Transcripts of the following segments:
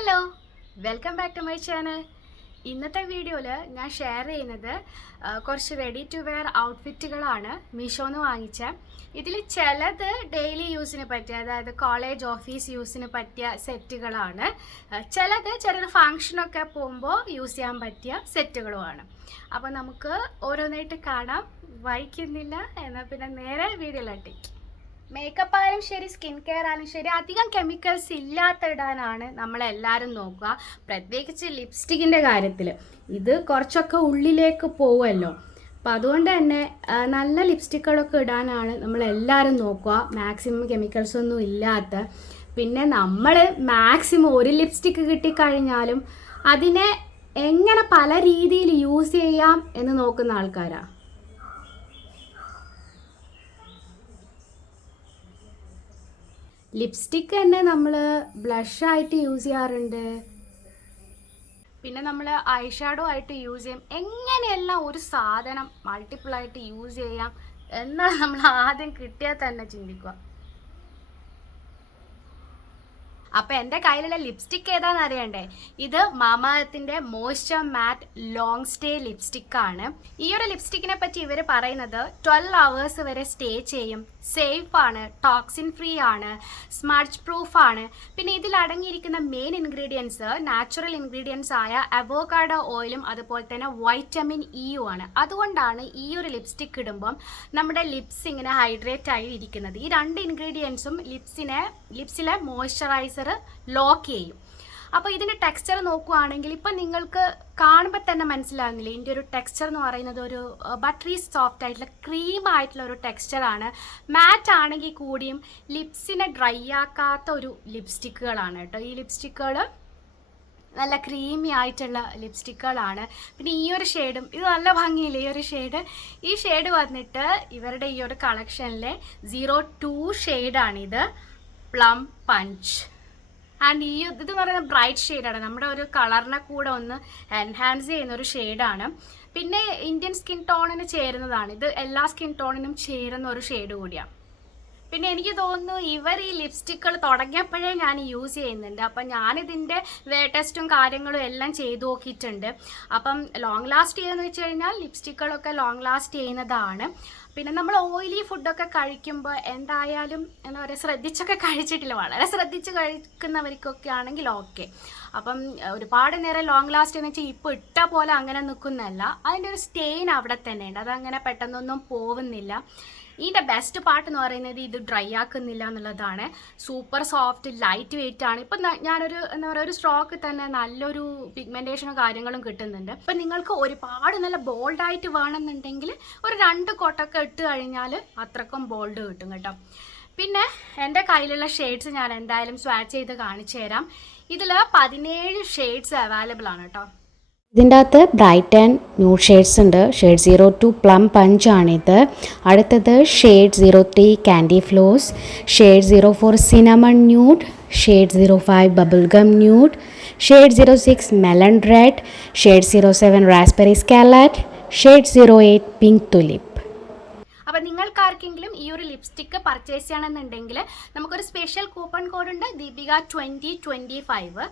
Hello, welcome back to my channel. ഇന്നത്തെ വീഡിയോയിൽ ഞാൻ ഷെയർ ചെയ്യുന്നത് കുറച്ച് റെഡി ടു വെയർ ഔട്ട്ഫിറ്റുകളാണ് മീഷോന്ന് വാങ്ങിച്ച. ഇതിൽ ചിലത് ഡെയിലി യൂസിന് പറ്റിയ, അതായത് കോളേജ് ഓഫീസ് യൂസിന് പറ്റിയ സെറ്റുകളാണ്. ചിലത് ചെറിയൊരു ഫങ്ഷനൊക്കെ പോകുമ്പോൾ യൂസ് ചെയ്യാൻ പറ്റിയ സെറ്റുകളുമാണ്. അപ്പോൾ നമുക്ക് ഓരോന്നായിട്ട് കാണാം. വൈകുന്നില്ല എന്നാൽ പിന്നെ നേരെ വീഡിയോയിലോട്ടേക്ക്. മേക്കപ്പ് ആയാലും ശരി, സ്കിൻ കെയർ ആയാലും ശരി, അധികം കെമിക്കൽസ് ഇല്ലാത്ത ഇടാനാണ് നമ്മളെല്ലാവരും നോക്കുക. പ്രത്യേകിച്ച് ലിപ്സ്റ്റിക്കിൻ്റെ കാര്യത്തിൽ ഇത് കുറച്ചൊക്കെ ഉള്ളിലേക്ക് പോവുമല്ലോ. അപ്പോൾ അതുകൊണ്ട് തന്നെ നല്ല ലിപ്സ്റ്റിക്കുകളൊക്കെ ഇടാനാണ് നമ്മളെല്ലാവരും നോക്കുക, മാക്സിമം കെമിക്കൽസ് ഒന്നും ഇല്ലാത്ത. പിന്നെ നമ്മൾ മാക്സിമം ഒരു ലിപ്സ്റ്റിക്ക് കിട്ടിക്കഴിഞ്ഞാലും അതിനെ എങ്ങനെ പല രീതിയിൽ യൂസ് ചെയ്യാം എന്ന് നോക്കുന്ന ആൾക്കാരാണ്. ലിപ്സ്റ്റിക്ക് തന്നെ നമ്മൾ ബ്ലഷായിട്ട് യൂസ് ചെയ്യാറുണ്ട്, പിന്നെ നമ്മൾ ഐ ഷാഡോ ആയിട്ട് യൂസ് ചെയ്യും. എങ്ങനെയെല്ലാം ഒരു സാധനം മൾട്ടിപ്പിളായിട്ട് യൂസ് ചെയ്യാം എന്നാണ് നമ്മൾ ആദ്യം കിട്ടിയാൽ തന്നെ ചിന്തിക്കുക. അപ്പോൾ എൻ്റെ കയ്യിലുള്ള ലിപ്സ്റ്റിക്ക് ഏതാണെന്ന് അറിയണ്ടേ? ഇത് മാമാഅർത്തിൻ്റെ മോയ്സ്ചർ മാറ്റ് ലോങ് സ്റ്റേ ലിപ്സ്റ്റിക്കാണ്. ഈ ഒരു ലിപ്സ്റ്റിക്കിനെ പറ്റി ഇവർ പറയുന്നത് 12 hours വരെ സ്റ്റേ ചെയ്യും, സേഫ് ആണ്, ടോക്സിൻ ഫ്രീ ആണ്, സ്മഡ്ജ് പ്രൂഫ് ആണ്. പിന്നെ ഇതിൽ അടങ്ങിയിരിക്കുന്ന മെയിൻ ഇൻഗ്രീഡിയൻസ് നാച്ചുറൽ ഇൻഗ്രീഡിയൻസ് ആയ അവോക്കാഡോ ഓയിലും അതുപോലെ തന്നെ വൈറ്റമിൻ ഇയും ആണ്. അതുകൊണ്ടാണ് ഈ ഒരു ലിപ്സ്റ്റിക്ക് ഇടുമ്പം നമ്മുടെ ലിപ്സ് ഇങ്ങനെ ഹൈഡ്രേറ്റ് ആയി ഇരിക്കുന്നത്. ഈ രണ്ട് ഇൻഗ്രീഡിയൻസും ലിപ്സിലെ മോയ്സ്ചറൈസർ ലോക്ക് ചെയ്യും. അപ്പോൾ ഇതിൻ്റെ ടെക്സ്ചർ നോക്കുകയാണെങ്കിൽ ഇപ്പം നിങ്ങൾക്ക് കാണുമ്പോൾ തന്നെ മനസ്സിലാകുന്നില്ല, ഇതിൻ്റെ ഒരു ടെക്സ്ചർ എന്ന് പറയുന്നത് ഒരു ബട്ടറി സോഫ്റ്റ് ആയിട്ടുള്ള ക്രീം ആയിട്ടുള്ള ഒരു ടെക്സ്ചറാണ്. മാറ്റ് ആണെങ്കിൽ കൂടിയും ലിപ്സിനെ ഡ്രൈ ആക്കാത്ത ഒരു ലിപ്സ്റ്റിക്കുകളാണ് കേട്ടോ. ഈ ലിപ്സ്റ്റിക്കുകൾ നല്ല ക്രീമി ആയിട്ടുള്ള ലിപ്സ്റ്റിക്കുകളാണ്. പിന്നെ ഈ ഒരു ഷെയ്ഡും ഇത് നല്ല ഭംഗിയില്ല. ഈ ഷെയ്ഡ് വന്നിട്ട് ഇവരുടെ ഈ ഒരു കളക്ഷനിലെ 02 ഷെയ്ഡാണിത്, പ്ലം പഞ്ച്. ആൻഡ് ഇതെന്ന് പറയുന്നത് ബ്രൈറ്റ് ഷെയ്ഡാണ്, നമ്മുടെ ഒരു കളറിനെ കൂടെ ഒന്ന് എൻഹാൻസ് ചെയ്യുന്ന ഒരു ഷെയ്ഡാണ്. പിന്നെ ഇന്ത്യൻ സ്കിൻ ടോണിന് ചേരുന്നതാണ് ഇത്, എല്ലാ സ്കിൻ ടോണിനും ചേരുന്ന ഒരു ഷെയ്ഡ് കൂടിയാണ്. പിന്നെ എനിക്ക് തോന്നുന്നു ഇവർ ഈ ലിപ്സ്റ്റിക്കുകൾ തുടങ്ങിയപ്പോഴേ ഞാൻ യൂസ് ചെയ്യുന്നുണ്ട്. അപ്പം ഞാനിതിൻ്റെ ടെസ്റ്റും കാര്യങ്ങളും എല്ലാം ചെയ്തു നോക്കിയിട്ടുണ്ട്. അപ്പം ലോങ് ലാസ്റ്റ് ചെയ്യുമെന്ന് വെച്ച് കഴിഞ്ഞാൽ ലിപ്സ്റ്റിക്കുകളൊക്കെ ലോങ് ലാസ്റ്റ് ചെയ്യുന്നതാണ്. പിന്നെ നമ്മൾ ഓയിലി ഫുഡൊക്കെ കഴിക്കുമ്പോൾ എന്തായാലും എന്താ പറയുക, ശ്രദ്ധിച്ചൊക്കെ കഴിച്ചിട്ടില്ല, വളരെ ശ്രദ്ധിച്ച് കഴിക്കുന്നവർക്കൊക്കെ ആണെങ്കിൽ ഓക്കെ. അപ്പം ഒരുപാട് നേരം ലോങ് ലാസ്റ്റ് എന്ന് വെച്ചാൽ ഇപ്പോൾ ഇട്ട പോലെ അങ്ങനെ നിൽക്കുന്നതല്ല, അതിൻ്റെ ഒരു സ്റ്റെയിൻ അവിടെ തന്നെ ഉണ്ട്, അതങ്ങനെ പെട്ടെന്നൊന്നും പോകുന്നില്ല. ഇതിൻ്റെ ബെസ്റ്റ് പാർട്ട് എന്ന് പറയുന്നത് ഇത് ഡ്രൈ ആക്കുന്നില്ല എന്നുള്ളതാണ്. സൂപ്പർ സോഫ്റ്റ്, ലൈറ്റ് വെയിറ്റ് ആണ്. ഇപ്പം ഞാനൊരു എന്താ പറയുക, ഒരു സ്ട്രോക്ക് തന്നെ നല്ലൊരു പിഗ്മെൻറ്റേഷനും കാര്യങ്ങളും കിട്ടുന്നുണ്ട്. ഇപ്പം നിങ്ങൾക്ക് ഒരുപാട് നല്ല ബോൾഡായിട്ട് വേണമെന്നുണ്ടെങ്കിൽ ഒരു 2 കോട്ടൊക്കെ ഇട്ട് കഴിഞ്ഞാൽ അത്രക്കും ബോൾഡ് കിട്ടും കേട്ടോ. പിന്നെ എൻ്റെ കയ്യിലുള്ള ഷെയ്ഡ്സ് ഞാൻ എന്തായാലും സ്വാച്ച് ചെയ്ത് കാണിച്ചു തരാം. ഇതിൽ 17 ഷെയ്ഡ്സ് അവൈലബിൾ ആണ് കേട്ടോ. ഇതിൻ്റെ അകത്ത് ബ്രൈറ്റ് ആൻഡ് ന്യൂഡ് ഷെയ്ഡ്സ് ഉണ്ട്. ഷെയ്ഡ് 02 പ്ലം പഞ്ച് ആണിത്. അടുത്തത് shade 03 candy floss, shade 04 cinnamon nude, shade 05 bubble gum nude, shade 06 melon red, shade 07 raspberry scarlet, shade 08 pink tulip. അപ്പം നിങ്ങൾക്കാർക്കെങ്കിലും ഈ ഒരു ലിപ്സ്റ്റിക്ക് പർച്ചേസ് ചെയ്യണമെന്നുണ്ടെങ്കിൽ നമുക്കൊരു സ്പെഷ്യൽ കൂപ്പൺ കോഡുണ്ട്, ദീപിക 2025.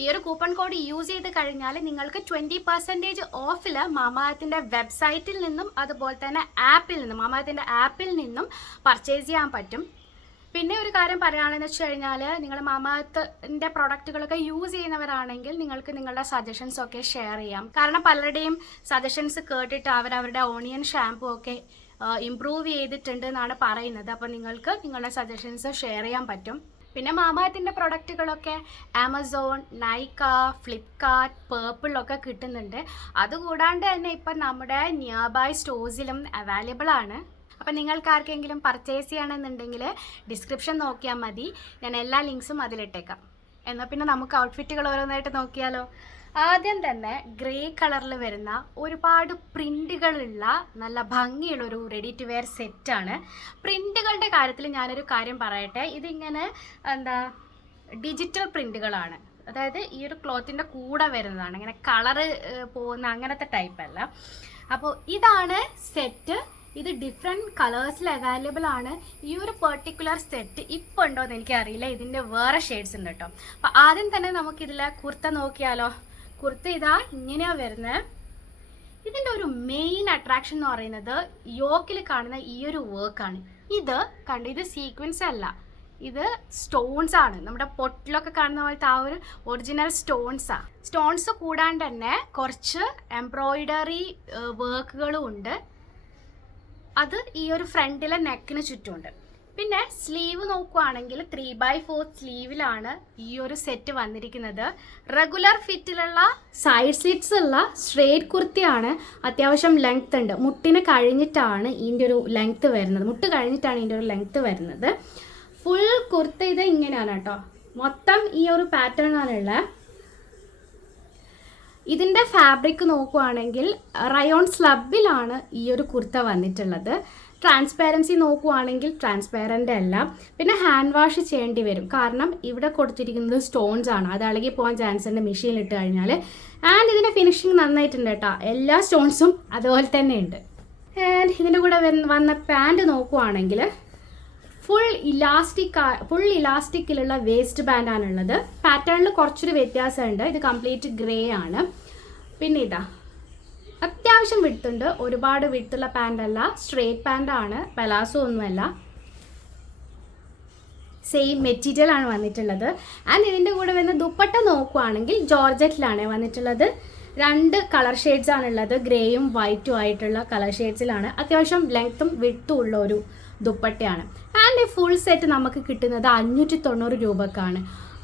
ഈ ഒരു കൂപ്പൺ കോഡ് യൂസ് ചെയ്ത് കഴിഞ്ഞാൽ നിങ്ങൾക്ക് 20% ഓഫിൽ മാമാഅർത്തിൻ്റെ വെബ്സൈറ്റിൽ നിന്നും അതുപോലെ തന്നെ മാമാഅർത്തിൻ്റെ ആപ്പിൽ നിന്നും പർച്ചേസ് ചെയ്യാൻ പറ്റും. പിന്നെ ഒരു കാര്യം പറയുകയാണെന്ന് വെച്ച് കഴിഞ്ഞാൽ, നിങ്ങൾ മാമാഅർത്തിൻ്റെ പ്രൊഡക്റ്റുകളൊക്കെ യൂസ് ചെയ്യുന്നവരാണെങ്കിൽ നിങ്ങൾക്ക് നിങ്ങളുടെ സജഷൻസ് ഒക്കെ ഷെയർ ചെയ്യാം. കാരണം പലരുടെയും സജഷൻസ് കേട്ടിട്ട് അവരവരുടെ ഓണിയൻ ഷാമ്പൂ ഒക്കെ ഇംപ്രൂവ് ചെയ്തിട്ടുണ്ട് എന്നാണ് പറയുന്നത്. അപ്പോൾ നിങ്ങൾക്ക് നിങ്ങളുടെ സജഷൻസ് ഷെയർ ചെയ്യാൻ പറ്റും. പിന്നെ മാമാഅർത്തിൻ്റെ പ്രൊഡക്റ്റുകളൊക്കെ ആമസോൺ, നൈക്ക, ഫ്ലിപ്കാർട്ട്, പേർപ്പിളൊക്കെ കിട്ടുന്നുണ്ട്. അതുകൂടാണ്ട് തന്നെ ഇപ്പം നമ്മുടെ നിയർ ബൈ സ്റ്റോഴ്സിലും അവൈലബിൾ ആണ്. അപ്പം നിങ്ങൾക്ക് ആർക്കെങ്കിലും പർച്ചേസ് ചെയ്യണമെന്നുണ്ടെങ്കിൽ ഡിസ്ക്രിപ്ഷൻ നോക്കിയാൽ മതി, ഞാൻ എല്ലാ ലിങ്ക്സും അതിലിട്ടേക്കാം. എന്നാൽ പിന്നെ നമുക്ക് ഔട്ട്ഫിറ്റുകൾ ഓരോന്നായിട്ട് നോക്കിയാലോ. ആദ്യം തന്നെ ഗ്രേ കളറിൽ വരുന്ന ഒരുപാട് പ്രിൻറ്റുകളുള്ള നല്ല ഭംഗിയുള്ളൊരു റെഡി ടു വെയർ സെറ്റാണ്. പ്രിൻറ്റുകളുടെ കാര്യത്തിൽ ഞാനൊരു കാര്യം പറയട്ടെ, ഇതിങ്ങനെ ഡിജിറ്റൽ പ്രിൻറ്റുകളാണ്, അതായത് ഈ ഒരു ക്ലോത്തിൻ്റെ കൂടെ വരുന്നതാണ്, ഇങ്ങനെ കളറ് പോകുന്ന അങ്ങനത്തെ ടൈപ്പല്ല. അപ്പോൾ ഇതാണ് സെറ്റ്. ഇത് ഡിഫറെൻറ്റ് കളേഴ്സിൽ അവൈലബിൾ ആണ്. ഈ ഒരു പെർട്ടിക്കുലർ സെറ്റ് ഇപ്പോൾ ഉണ്ടോ എന്ന് എനിക്കറിയില്ല. ഇതിൻ്റെ വേറെ ഷെയ്ഡ്സ് ഉണ്ട് കേട്ടോ. അപ്പോൾ ആദ്യം തന്നെ നമുക്കിതിലെ കുർത്ത നോക്കിയാലോ. കുർത്ത ഇതാ ഇങ്ങനെയാണ് വരുന്നത്. ഇതിൻ്റെ ഒരു മെയിൻ അട്രാക്ഷൻ എന്ന് പറയുന്നത് യോക്കിൽ കാണുന്ന ഈ ഒരു വർക്കാണ്. ഇത് കണ്ടു, ഇത് സീക്വൻസ് അല്ല, ഇത് സ്റ്റോൺസ് ആണ്. നമ്മുടെ പൊട്ടിലൊക്കെ കാണുന്ന പോലത്തെ ആ ഒരു ഒറിജിനൽ സ്റ്റോൺസാണ്. സ്റ്റോൺസ് കൂടാണ്ട് തന്നെ കുറച്ച് എംബ്രോയിഡറി വർക്കുകളും ഉണ്ട്. അത് ഈ ഒരു ഫ്രണ്ടിലെ നെക്കിന് ചുറ്റുമുണ്ട്. പിന്നെ സ്ലീവ് നോക്കുവാണെങ്കിൽ 3/4 സ്ലീവിലാണ് ഈ ഒരു സെറ്റ് വന്നിരിക്കുന്നത്. റെഗുലർ ഫിറ്റിലുള്ള സൈഡ് സ്ലിറ്റ്സ് ഉള്ള സ്ട്രേറ്റ് കുർത്തിയാണ്. അത്യാവശ്യം ലെങ്ത് ഉണ്ട്. മുട്ടിന് കഴിഞ്ഞിട്ടാണ് ഇതിൻ്റെ ഒരു ലെങ്ത്ത് വരുന്നത്. മുട്ട് കഴിഞ്ഞിട്ടാണ് ഇതിൻ്റെ ഒരു ലെങ്ത്ത് വരുന്നത്. ഫുൾ കുർത്ത ഇത് ഇങ്ങനെയാണ് കേട്ടോ. മൊത്തം ഈ ഒരു പാറ്റേൺ ആണുള്ളത്. ഇതിൻ്റെ ഫാബ്രിക് നോക്കുവാണെങ്കിൽ റയോൺ സ്ലബിലാണ് ഈ ഒരു കുർത്ത വന്നിട്ടുള്ളത്. ട്രാൻസ്പാരൻസി നോക്കുവാണെങ്കിൽ ട്രാൻസ്പാരൻ്റ് അല്ല. പിന്നെ ഹാൻഡ് വാഷ് ചെയ്യേണ്ടി വരും, കാരണം ഇവിടെ കൊടുത്തിരിക്കുന്നത് സ്റ്റോൺസ് ആണ്. അത് ഇളകി പോകാൻ ചാൻസ് ഉണ്ട് മെഷീനിൽ ഇട്ട് കഴിഞ്ഞാൽ. ആൻഡ് ഇതിൻ്റെ ഫിനിഷിങ് നന്നായിട്ടുണ്ട് കേട്ടോ. എല്ലാ സ്റ്റോൺസും അതുപോലെ തന്നെ ഉണ്ട്. ആൻഡ് ഇതിൻ്റെ കൂടെ വന്ന പാൻറ് നോക്കുവാണെങ്കിൽ ഫുൾ ഇലാസ്റ്റിക്കിലുള്ള വേസ്റ്റ് ബാൻഡാണുള്ളത്. പാറ്റേണിൽ കുറച്ചൊരു വ്യത്യാസമുണ്ട്. ഇത് കംപ്ലീറ്റ് ഗ്രേ ആണ്. പിന്നെ ഇതാ അത്യാവശ്യം വിടുത്തുണ്ട്. ഒരുപാട് വിടുത്തുള്ള പാൻ്റല്ല, സ്ട്രേറ്റ് പാൻ്റാണ്, പലാസോ ഒന്നുമല്ല. സെയിം മെറ്റീരിയൽ ആണ് വന്നിട്ടുള്ളത്. ആൻഡ് ഇതിൻ്റെ കൂടെ വരുന്ന ദുപ്പട്ട നോക്കുവാണെങ്കിൽ ജോർജറ്റിലാണ് വന്നിട്ടുള്ളത്. 2 കളർ ഷെയ്ഡ്സ് ആണുള്ളത്, ഗ്രേയും വൈറ്റും ആയിട്ടുള്ള കളർ ഷെയ്ഡ്സിലാണ്. അത്യാവശ്യം ലെങ്ത്തും വിടുത്തും ഉള്ള ഒരു ദുപ്പട്ടയാണ്. ആൻഡ് ഈ ഫുൾ സെറ്റ് നമുക്ക് കിട്ടുന്നത് 590 രൂപക്കാണ്.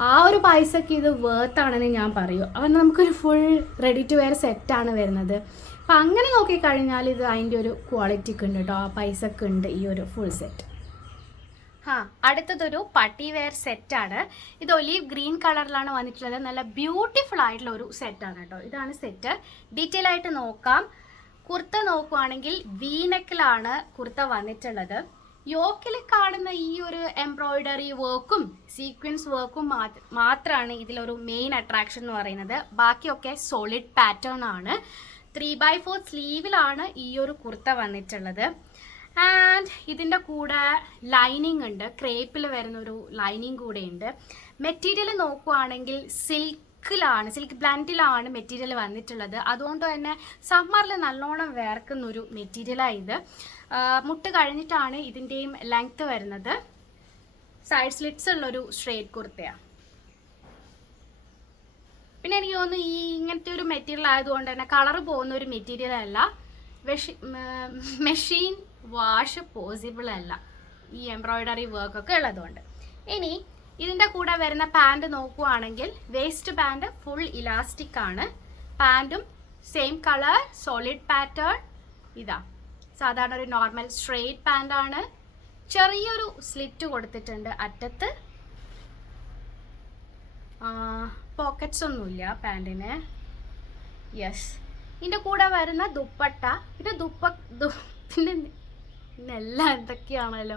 ആ ഒരു പൈസക്ക് ഇത് വേർത്താണെന്ന് ഞാൻ പറയൂ. അപ്പം നമുക്കൊരു ഫുൾ റെഡി ടു വെയർ സെറ്റാണ് വരുന്നത്. അപ്പം അങ്ങനെ നോക്കിക്കഴിഞ്ഞാൽ ഇത് അതിൻ്റെ ഒരു ക്വാളിറ്റിക്ക് ഉണ്ട് കേട്ടോ. ആ പൈസക്ക് ഉണ്ട് ഈ ഒരു ഫുൾ സെറ്റ്. അടുത്തതൊരു പട്ടി വെയർ സെറ്റാണ്. ഇത് ഒലീവ് ഗ്രീൻ കളറിലാണ് വന്നിട്ടുള്ളത്. നല്ല ബ്യൂട്ടിഫുൾ ആയിട്ടുള്ള ഒരു സെറ്റാണ് കേട്ടോ. ഇതാണ് സെറ്റ്. ഡീറ്റെയിൽ ആയിട്ട് നോക്കാം. കുർത്ത നോക്കുവാണെങ്കിൽ വി നെക്കിലാണ് കുർത്ത വന്നിട്ടുള്ളത്. യോക്കിൽ കാണുന്ന ഈ ഒരു എംബ്രോയിഡറി വർക്കും സീക്വൻസ് വർക്കും മാത്രമാണ് ഇതിലൊരു മെയിൻ അട്രാക്ഷൻ എന്ന് പറയുന്നത്. ബാക്കിയൊക്കെ സോളിഡ് പാറ്റേൺ ആണ്. 3/4 സ്ലീവിലാണ് ഈ ഒരു കുർത്ത വന്നിട്ടുള്ളത്. ആൻഡ് ഇതിൻ്റെ കൂടെ ലൈനിങ് ഉണ്ട്. ക്രേപ്പിൽ വരുന്നൊരു ലൈനിങ് കൂടെ ഉണ്ട്. മെറ്റീരിയൽ നോക്കുവാണെങ്കിൽ സിൽക്ക് ബ്ലൻഡിലാണ് മെറ്റീരിയൽ വന്നിട്ടുള്ളത്. അതുകൊണ്ട് തന്നെ സമ്മറിൽ നല്ലോണം വേർക്കുന്നൊരു മെറ്റീരിയലാണ് ഇത്. മുട്ട് കഴിഞ്ഞിട്ടാണ് ഇതിൻ്റെയും ലെങ്ത്ത് വരുന്നത്. സൈഡ് സ്ലിറ്റ്സ് ഉള്ളൊരു സ്ട്രേറ്റ് കുർത്തയാണ്. പിന്നെ എനിക്ക് തോന്നുന്നു ഈ ഇങ്ങനത്തെ ഒരു മെറ്റീരിയൽ ആയതുകൊണ്ട് തന്നെ കളറ് പോകുന്ന ഒരു മെറ്റീരിയൽ അല്ല. മെഷീൻ വാഷ് പോസിബിൾ അല്ല ഈ എംബ്രോയിഡറി വർക്കൊക്കെ ഉള്ളതുകൊണ്ട്. ഇനി ഇതിൻ്റെ കൂടെ വരുന്ന പാൻറ് നോക്കുവാണെങ്കിൽ വേസ്റ്റ് ബാൻഡ് ഫുൾ ഇലാസ്റ്റിക് ആണ്. പാൻറ്റും സെയിം കളർ സോളിഡ് പാറ്റേൺ. ഇതാ സാധാരണ ഒരു നോർമൽ സ്ട്രെയിറ്റ് പാൻ്റാണ്. ചെറിയൊരു സ്ലിറ്റ് കൊടുത്തിട്ടുണ്ട് അറ്റത്ത്. പോക്കറ്റ്സ് ഒന്നുമില്ല പാൻറ്റിന്. യെസ്. ഇതിൻ്റെ കൂടെ വരുന്ന ദുപ്പട്ട. പിന്നെ എല്ലാം എന്തൊക്കെയാണല്ലോ.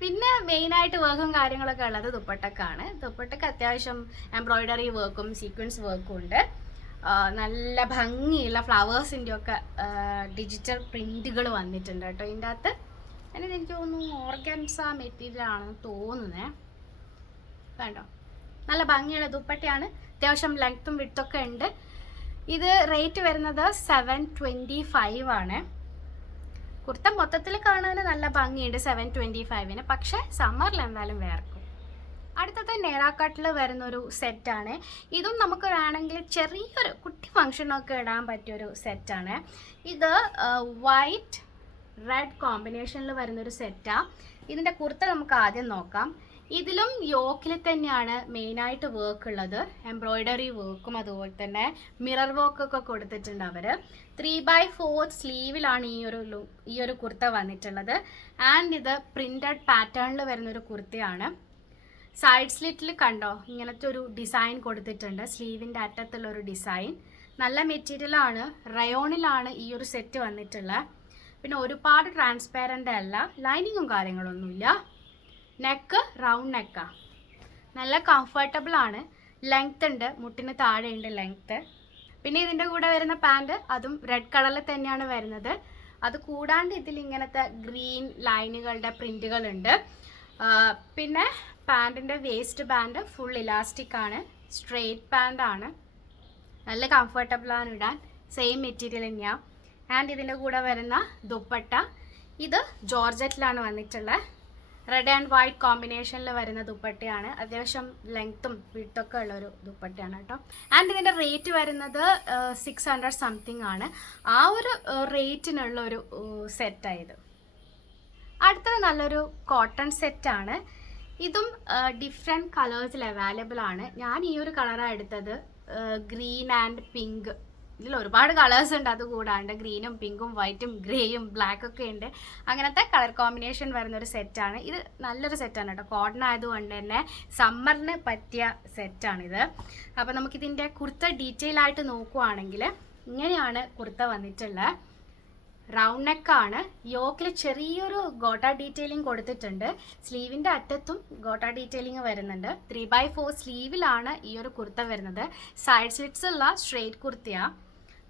പിന്നെ മെയിനായിട്ട് വർക്കും കാര്യങ്ങളൊക്കെ ഉള്ളത് ദുപ്പട്ടക്കാണ്. ദുപ്പട്ടക്ക് അത്യാവശ്യം എംബ്രോയിഡറി വർക്കും സീക്വൻസ് വർക്കും ഉണ്ട്. നല്ല ഭംഗിയുള്ള ഫ്ലവേഴ്സിൻ്റെ ഒക്കെ ഡിജിറ്റൽ പ്രിൻറ്റുകൾ വന്നിട്ടുണ്ട് കേട്ടോ ഇതിൻ്റെ അകത്ത്. അതിന് എനിക്ക് തോന്നുന്നു ഓർഗൻസ മെറ്റീരിയൽ ആണെന്ന് തോന്നുന്നേ. കണ്ടോ, നല്ല ഭംഗിയുള്ള ദുപ്പട്ടയാണ്. അത്യാവശ്യം ലെങ്ത്തും വിഡ്ത്തൊക്കെ ഉണ്ട്. ഇത് റേറ്റ് വരുന്നത് 725 ആണ്. കുർത്ത മൊത്തത്തിൽ കാണാൻ നല്ല ഭംഗിയുണ്ട് 725-ന്. പക്ഷേ സമ്മറിൽ എന്തായാലും വേർക്കും. അടുത്തത് നെറാക്കട്ടിൽ വരുന്നൊരു സെറ്റാണ്. ഇതും നമുക്ക് വേണമെങ്കിൽ ചെറിയൊരു കുട്ടി ഫങ്ഷനൊക്കെ ഇടാൻ പറ്റിയൊരു സെറ്റാണ്. ഇത് വൈറ്റ് റെഡ് കോമ്പിനേഷനിൽ വരുന്നൊരു സെറ്റാണ്. ഇതിൻ്റെ കുർത്ത നമുക്ക് ആദ്യം നോക്കാം. ഇതിലും യോക്കിൽ തന്നെയാണ് മെയിനായിട്ട് വർക്ക് ഉള്ളത്. എംബ്രോയിഡറി വർക്കും അതുപോലെ തന്നെ മിറർ വർക്കൊക്കെ കൊടുത്തിട്ടുണ്ട് അവർ. 3/4 സ്ലീവിലാണ് ഈ ഒരു കുർത്ത വന്നിട്ടുള്ളത്. ആൻഡ് ഇത് പ്രിൻറ്റഡ് പാറ്റേണിൽ വരുന്നൊരു കുർത്തയാണ്. സൈഡ് സ്ലിറ്റിൽ കണ്ടോ ഇങ്ങനത്തെ ഒരു ഡിസൈൻ കൊടുത്തിട്ടുണ്ട്. സ്ലീവിൻ്റെ അറ്റത്തുള്ളൊരു ഡിസൈൻ. നല്ല മെറ്റീരിയലാണ്. റയോണിലാണ് ഈ ഒരു സെറ്റ് വന്നിട്ടുള്ളത്. പിന്നെ ഒരുപാട് ട്രാൻസ്പാരൻ്റ് അല്ല. ലൈനിങ്ങും കാര്യങ്ങളൊന്നുമില്ല. നെക്ക് റൗണ്ട് നെക്കാണ്. നല്ല കംഫർട്ടബിൾ ആണ്. ലെങ്ത് ഉണ്ട്, മുട്ടിന് താഴെയുണ്ട് ലെങ്ത്ത്. പിന്നെ ഇതിൻ്റെ കൂടെ വരുന്ന പാൻറ് അതും റെഡ് കളറിൽ തന്നെയാണ് വരുന്നത്. അത് കൂടാണ്ട് ഇതിൽ ഇങ്ങനത്തെ ഗ്രീൻ ലൈനുകളുടെ പ്രിൻറ്റുകളുണ്ട്. പിന്നെ പാൻറ്റിൻ്റെ വേസ്റ്റ് ബാൻഡ് ഫുൾ ഇലാസ്റ്റിക് ആണ്, സ്ട്രെയിറ്റ് പാൻറ്റാണ്, നല്ല കംഫർട്ടബിളാണ് ഇടാൻ, സെയിം മെറ്റീരിയൽ തന്നെയാണ്. ആൻഡ് ഇതിൻ്റെ കൂടെ വരുന്ന ദുപ്പട്ട ഇത് ജോർജറ്റിലാണ് വന്നിട്ടുള്ളത്. റെഡ് ആൻഡ് വൈറ്റ് കോമ്പിനേഷനിൽ വരുന്ന ദുപ്പട്ടയാണ്. അത്യാവശ്യം ലെങ്ത്തും വിഡ്ത്തൊക്കെ ഉള്ളൊരു ദുപ്പട്ടയാണ് കേട്ടോ. ആൻഡ് ഇതിൻ്റെ റേറ്റ് വരുന്നത് 600 സംതിങ് ആണ്. ആ ഒരു റേറ്റിനുള്ളൊരു സെറ്റായത്. അടുത്തത് നല്ലൊരു കോട്ടൺ സെറ്റാണ്. ഇതും ഡിഫറെൻറ്റ് കളേഴ്സിൽ അവൈലബിൾ ആണ്. ഞാൻ ഈ ഒരു കളറാണ് എടുത്തത്, ഗ്രീൻ ആൻഡ് പിങ്ക്. ഇതിൽ ഒരുപാട് കളേഴ്സ് ഉണ്ട്, അതുകൂടാണ്ട് ഗ്രീനും പിങ്കും വൈറ്റും ഗ്രേയും ബ്ലാക്കൊക്കെ ഉണ്ട്. അങ്ങനത്തെ കളർ കോമ്പിനേഷൻ വരുന്നൊരു സെറ്റാണ് ഇത്. നല്ലൊരു സെറ്റാണ് കേട്ടോ, കോട്ടൺ ആയതുകൊണ്ട് തന്നെ സമ്മറിന് പറ്റിയ സെറ്റാണിത്. അപ്പോൾ നമുക്കിതിൻ്റെ കുർത്ത ഡീറ്റെയിൽ ആയിട്ട് നോക്കുവാണെങ്കിൽ ഇങ്ങനെയാണ് കുർത്ത വന്നിട്ടുള്ളത്. റൗണ്ട് നെക്കാണ്, യോക്കിൽ ചെറിയൊരു ഗോട്ട ഡീറ്റെയിലിംഗ് കൊടുത്തിട്ടുണ്ട്. സ്ലീവിൻ്റെ അറ്റത്തും ഗോട്ട ഡീറ്റെയിലിംഗ് വരുന്നുണ്ട്. 3/4 സ്ലീവിലാണ് ഈ ഒരു കുർത്ത വരുന്നത്. സൈഡ് സ്ലിറ്റ്സ് ഉള്ള സ്ട്രെയിറ്റ് കുർത്തയാണ്.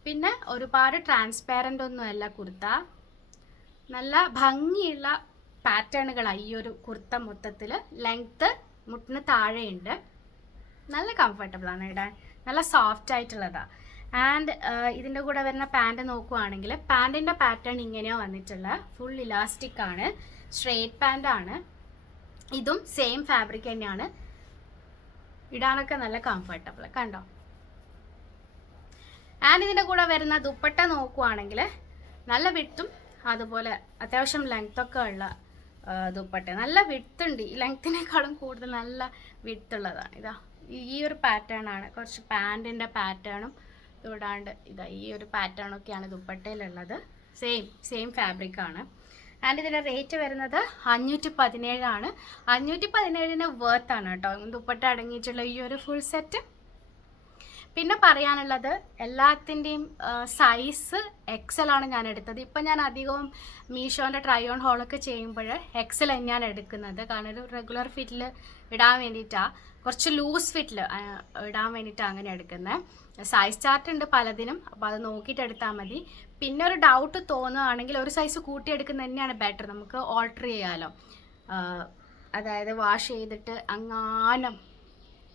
പിന്നെ ഒരുപാട് ട്രാൻസ്പാരൻ്റ് ഒന്നുമല്ല കുർത്ത. നല്ല ഭംഗിയുള്ള പാറ്റേണുകളാണ് ഈ ഒരു കുർത്ത മൊത്തത്തിൽ. ലെങ്ത്ത് മുട്ടിന് താഴെയുണ്ട്, നല്ല കംഫർട്ടബിളാണ് ഇടാൻ, നല്ല സോഫ്റ്റ് ആയിട്ടുള്ളതാണ്. ആൻഡ് ഇതിൻ്റെ കൂടെ വരുന്ന പാൻറ് നോക്കുവാണെങ്കിൽ പാൻറ്റിൻ്റെ പാറ്റേൺ ഇങ്ങനെയാണ് വന്നിട്ടുള്ളത്. ഫുൾ ഇലാസ്റ്റിക് ആണ്, സ്ട്രെയിറ്റ് പാൻറ്റാണ്. ഇതും സെയിം ഫാബ്രിക് തന്നെയാണ്, ഇടാനൊക്കെ നല്ല കംഫർട്ടബിൾ കണ്ടോ. ആൻഡ് ഇതിൻ്റെ കൂടെ വരുന്ന ദുപ്പട്ട നോക്കുവാണെങ്കിൽ നല്ല വിട്ടും അതുപോലെ അത്യാവശ്യം ലെങ്ത്തൊക്കെ ഉള്ള ദുപ്പട്ട. നല്ല വിട്ടുണ്ട്, ഈ ലെങ്ത്തിനേക്കാളും കൂടുതൽ നല്ല വിട്ടുള്ളതാണ്. ഇതാ ഈ ഒരു പാറ്റേൺ ആണ്, കുറച്ച് പാൻറ്റിൻ്റെ പാറ്റേണും ഇടാണ്ട് ഇതാ ഈ ഒരു പാറ്റേണൊക്കെയാണ് ദുപ്പട്ടയിലുള്ളത്. സെയിം ഫാബ്രിക്കാണ്. ആൻഡ് ഇതിൻ്റെ റേറ്റ് വരുന്നത് 517 ആണ്. 517 വേർത്താണ് കേട്ടോ ദുപ്പട്ട അടങ്ങിയിട്ടുള്ള ഈ ഒരു ഫുൾ സെറ്റ്. പിന്നെ പറയാനുള്ളത് എല്ലാത്തിൻ്റെയും സൈസ് എക്സൽ ആണ് ഞാൻ എടുത്തത്. ഇപ്പം ഞാൻ അധികവും മീഷോൻ്റെ ട്രൈ ഓൺ ഹോളൊക്കെ ചെയ്യുമ്പോൾ എക്സൽ തന്നെയാണ് എടുക്കുന്നത്. കാരണം ഒരു റെഗുലർ ഫിറ്റിൽ ഇടാൻ വേണ്ടിയിട്ടാണ്, കുറച്ച് ലൂസ് ഫിറ്റിൽ ഇടാൻ വേണ്ടിയിട്ടാണ് അങ്ങനെ എടുക്കുന്നത്. സൈസ് ചാർട്ട് ഉണ്ട് പലതിനും, അപ്പോൾ അത് നോക്കിയിട്ട് എടുത്താൽ മതി. പിന്നെ ഒരു ഡൗട്ട് തോന്നുകയാണെങ്കിൽ ഒരു സൈസ് കൂട്ടിയെടുക്കുന്നത് തന്നെയാണ് ബെറ്റർ, നമുക്ക് ഓൾട്ടർ ചെയ്യാമല്ലോ. അതായത് വാഷ് ചെയ്തിട്ട് അങ്ങാനം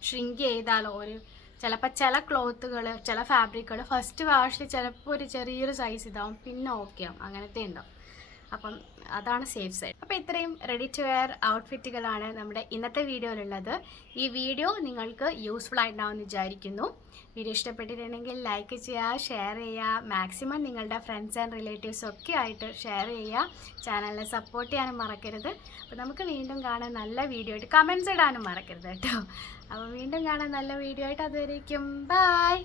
ഷ്രിങ്ക് ചെയ്താലോ, ചിലപ്പോൾ ചില ക്ലോത്തുകൾ ചില ഫാബ്രിക്കുകൾ ഫസ്റ്റ് വാഷിൽ ചിലപ്പോൾ ഒരു ചെറിയൊരു സൈസ് ഇതാവും, പിന്നെ ഓക്കെ ആവും, അങ്ങനത്തെ ഉണ്ടാവും. അപ്പം അതാണ് സേഫ് സൈഡ്. അപ്പോൾ ഇത്രയും റെഡി ടു വെയർ ഔട്ട്ഫിറ്റുകളാണ് നമ്മുടെ ഇന്നത്തെ വീഡിയോയിലുള്ളത്. ഈ വീഡിയോ നിങ്ങൾക്ക് യൂസ്ഫുൾ ആയിട്ടുണ്ടാവുമെന്ന് വിചാരിക്കുന്നു. വീഡിയോ ഇഷ്ടപ്പെട്ടിട്ടുണ്ടെങ്കിൽ ലൈക്ക് ചെയ്യുക, ഷെയർ ചെയ്യുക, മാക്സിമം നിങ്ങളുടെ ഫ്രണ്ട്സ് ആൻഡ് റിലേറ്റീവ്സ് ഒക്കെ ആയിട്ട് ഷെയർ ചെയ്യുക. ചാനലിനെ സപ്പോർട്ട് ചെയ്യാനും മറക്കരുത്. അപ്പോൾ നമുക്ക് വീണ്ടും കാണാൻ നല്ല വീഡിയോ ആയിട്ട് കമൻറ്റ്സ് ഇടാനും മറക്കരുത് കേട്ടോ. അപ്പോൾ വീണ്ടും കാണാൻ നല്ല വീഡിയോ ആയിട്ട്, അതുവരേക്കും ബൈ.